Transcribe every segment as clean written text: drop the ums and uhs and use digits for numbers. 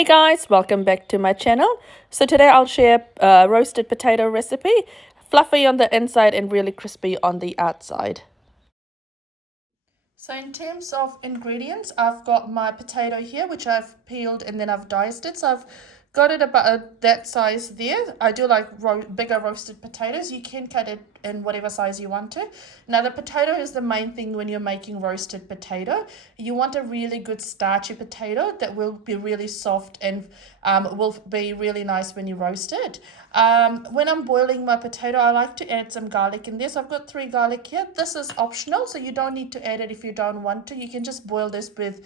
Hey guys, welcome back to my channel. So today I'll share a roasted potato recipe, fluffy on the inside and really crispy on the outside. So in terms of ingredients, I've got my potato here, which I've peeled and then I've diced it. So I've got it about that size there. I do like bigger roasted potatoes. You can cut it in whatever size you want to. Now the potato is the main thing when you're making roasted potato. You want a really good starchy potato that will be really soft and will be really nice when you roast it. When I'm boiling my potato, I like to add some garlic in this. I've got 3 garlic here. This is optional, so you don't need to add it if you don't want to. You can just boil this with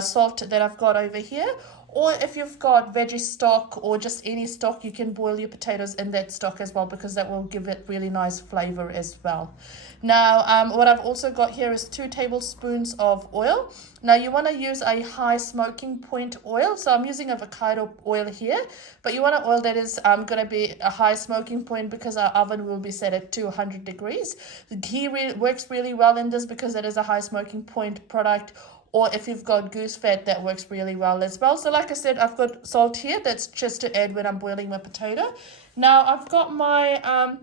salt that I've got over here. Or if you've got veggie stock or just any stock, you can boil your potatoes in that stock as well, because that will give it really nice flavor as well. Now, what I've also got here is 2 tablespoons of oil. Now, you want to use a high smoking point oil. So I'm using avocado oil here, but you want an oil that is going to be a high smoking point because our oven will be set at 200 degrees. The ghee works really well in this because it is a high smoking point product. Or if you've got goose fat, that works really well as well. So like I said, I've got salt here. That's just to add when I'm boiling my potato. Now I've got my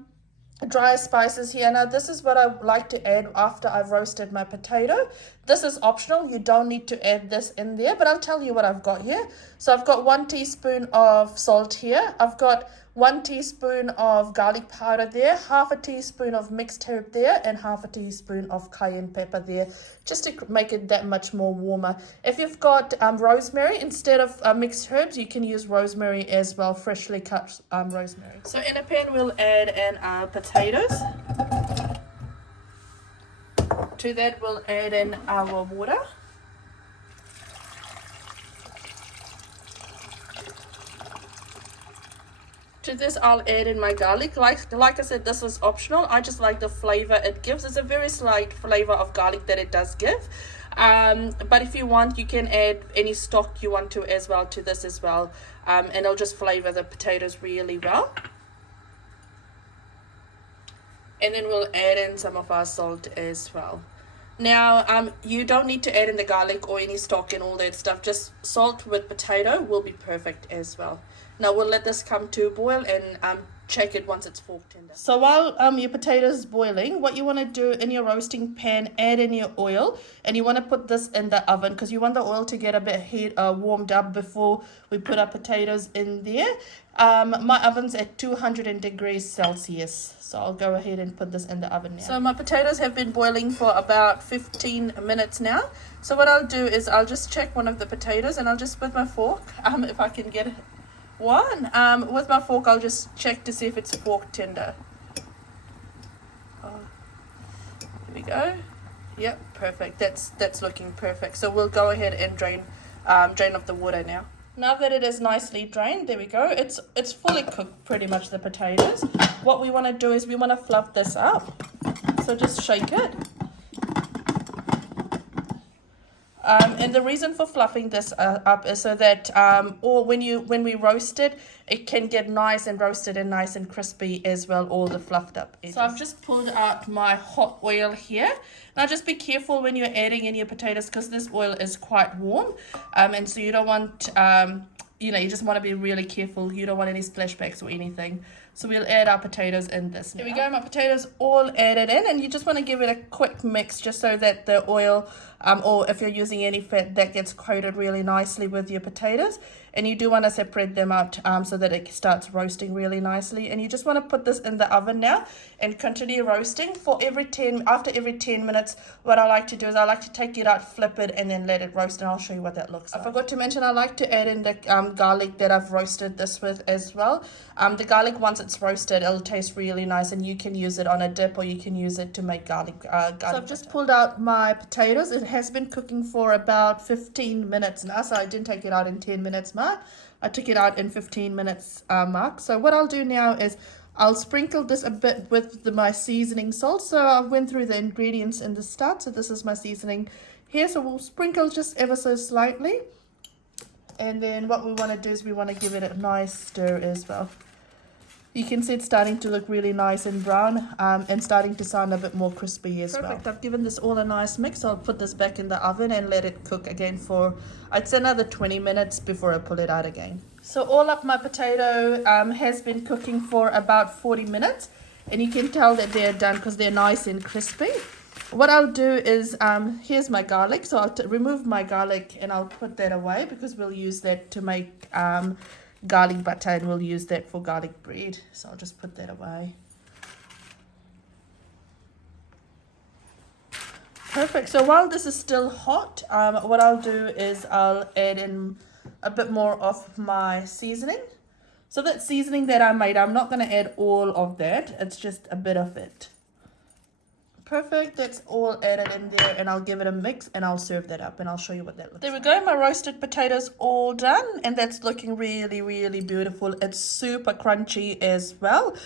dry spices here. Now this is what I like to add after I've roasted my potato. This is optional. You don't need to add this in there, but I'll tell you what I've got here. So I've got 1 teaspoon of salt here. I've got 1 teaspoon of garlic powder there, half a teaspoon of mixed herb there, and half a teaspoon of cayenne pepper there, just to make it that much more warmer. If you've got rosemary, instead of mixed herbs, you can use rosemary as well, freshly cut rosemary. So in a pan, we'll add in our potatoes. To that, we'll add in our water. To this, I'll add in my garlic. Like I said, this is optional. I just like the flavor it gives. It's a very slight flavor of garlic that it does give. But if you want, you can add any stock you want to as well to this as well. And it'll just flavor the potatoes really well. And then we'll add in some of our salt as well. Now, you don't need to add in the garlic or any stock and all that stuff. Just salt with potato will be perfect as well. Now, we'll let this come to boil and check it once it's fork tender. So while your potato is boiling, what you want to do in your roasting pan, add in your oil. And you want to put this in the oven because you want the oil to get a bit warmed up before we put our potatoes in there. My oven's at 200 degrees Celsius. So I'll go ahead and put this in the oven now. So my potatoes have been boiling for about 15 minutes now. So what I'll do is I'll just check one of the potatoes and I'll just with my fork, if I can get one. With my fork, I'll just check to see if it's fork tender. Here we go. Yep, perfect. That's looking perfect. So we'll go ahead and drain off the water now. Now that it is nicely drained, there we go. It's fully cooked, pretty much, the potatoes. What we want to do is we want to fluff this up. So just shake it. And the reason for fluffing this up is so that or when we roast it, it can get nice and roasted and nice and crispy as well, all the fluffed up edges. So I've just pulled out my hot oil here. Now just be careful when you're adding in your potatoes because this oil is quite warm, and so you don't want you just want to be really careful. You don't want any splashbacks or anything. So we'll add our potatoes in this now. Here we go, my potatoes all added in, and you just want to give it a quick mix just so that the oil, or if you're using any fat, that gets coated really nicely with your potatoes. And you do want to separate them out so that it starts roasting really nicely. And you just want to put this in the oven now and continue roasting for after every 10 minutes. What I like to do is I like to take it out, flip it, and then let it roast, and I'll show you what that looks like. I forgot to mention I like to add in the garlic that I've roasted this with as well. The garlic, once it's roasted, it'll taste really nice, and you can use it on a dip or you can use it to make garlic. So I've just pulled out my potatoes. It has been cooking for about 15 minutes now, so I didn't take it out in 10 minutes mark. I took it out in 15 minutes mark. So what I'll do now is I'll sprinkle this a bit with my seasoning salt. So I went through the ingredients in the start. So this is my seasoning here. So we'll sprinkle just ever so slightly. And then what we want to do is we want to give it a nice stir as well. You can see it's starting to look really nice and brown, and starting to sound a bit more crispy as well. Perfect. I've given this all a nice mix. I'll put this back in the oven and let it cook again for, I'd say, another 20 minutes before I pull it out again. So all up my potato has been cooking for about 40 minutes. And you can tell that they're done because they're nice and crispy. What I'll do is, here's my garlic. So I'll remove my garlic and I'll put that away because we'll use that to make garlic butter, and we'll use that for garlic bread. So I'll just put that away. Perfect. So while this is still hot, what I'll do is I'll add in a bit more of my seasoning. So that seasoning that I made, I'm not going to add all of that. It's just a bit of it. Perfect. That's all added in there, and I'll give it a mix and I'll serve that up and I'll show you what that looks like. There we go. My roasted potatoes all done, and that's looking really, really beautiful. It's super crunchy as well.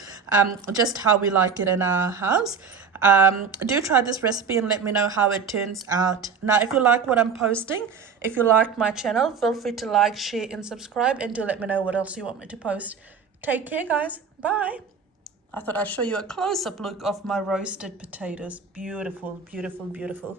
Just how we like it in our house. Do try this recipe and let me know how it turns out. Now, if you like what I'm posting, if you like my channel, feel free to like, share and subscribe, and do let me know what else you want me to post. Take care, guys. Bye. I thought I'd show you a close-up look of my roasted potatoes. Beautiful, beautiful, beautiful.